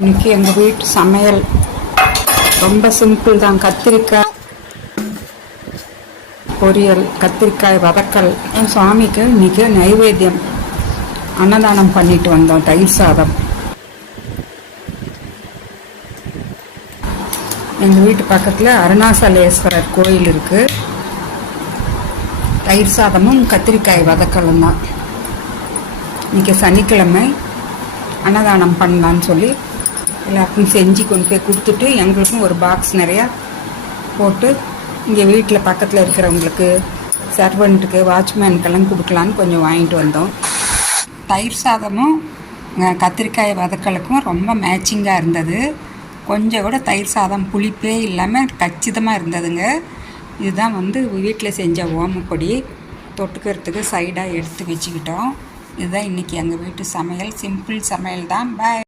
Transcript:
இன்னைக்கு எங்கள் வீட்டு சமையல் ரொம்ப சிம்பிள் தான். கத்திரிக்காய் பொரியல், கத்திரிக்காய் வதக்கல். சுவாமிக்கு இன்னைக்கு நைவேத்தியம் அன்னதானம் பண்ணிட்டு வந்தோம். தயிர் சாதம். எங்கள் வீட்டு பக்கத்தில் அருணாசலேஸ்வரர் கோயில் இருக்குது. தயிர் சாதமும் கத்திரிக்காய் வதக்கலும் தான். இன்றைக்கி சனிக்கிழமை அன்னதானம் பண்ணலான்னு சொல்லி எல்லாருக்கும் செஞ்சு கொண்டு போய் கொடுத்துட்டு எங்களுக்கும் ஒரு பாக்ஸ் நிறையா போட்டு இங்கே வீட்டில் பக்கத்தில் இருக்கிறவங்களுக்கு, சர்வெண்ட்டுக்கு, வாட்ச்மேனுக்கெல்லாம் கொடுக்கலான்னு கொஞ்சம் வாங்கிட்டு வந்தோம். தயிர் சாதமும் கத்திரிக்காய் வதக்கலுக்கும் ரொம்ப மேட்சிங்காக இருந்தது. கொஞ்சம் கூட தயிர் சாதம் புளிப்பே இல்லாமல் கச்சிதமாக இருந்ததுங்க. இதுதான் வீட்டில் செஞ்ச ஓமப்பொடி. தொட்டுக்கிறதுக்கு சைடாக எடுத்து வச்சுக்கிட்டோம். இதுதான் இன்றைக்கி எங்கள் வீட்டு சமையல். சிம்பிள் சமையல் தான். பாய்.